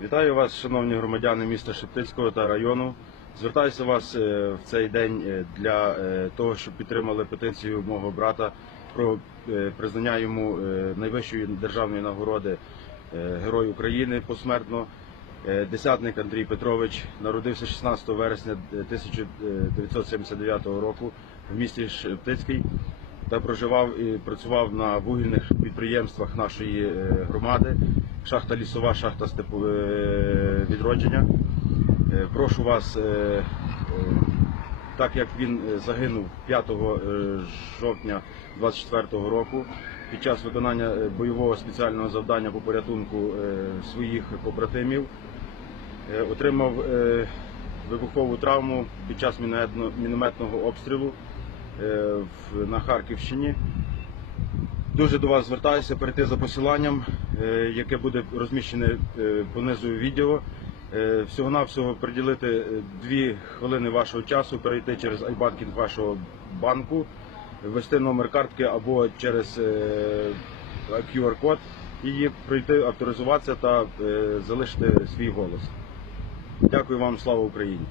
Вітаю вас, шановні громадяни міста Шептицького та району. Звертаюся вас е, в цей день е, для е, того, щоб підтримали петицію мого брата про признання йому найвищої державної нагороди Герой України посмертно. Десятник Андрій Петрович народився 16 вересня 1979 року в місті Шептицький та проживав і працював на вугільних підприємствах нашої е, громади. Шахта лісова, шахта е, відродження. Е, Прошу вас, так як він загинув 5 е, жовтня 24 року під час виконання бойового спеціального завдання по порятунку своїх побратимів, отримав вибухову травму під час мінометного обстрілу на Харківщині. Дуже до вас звертаюся перейти за посиланням, е, яке буде розміщене е, понизу відео. Е, Всього-навсього приділити е, дві хвилини вашого часу, перейти через iBanking вашого банку, ввести номер картки або через е, QR-код і пройти, авторизуватися та е, залишити свій голос. Дякую вам, слава Україні!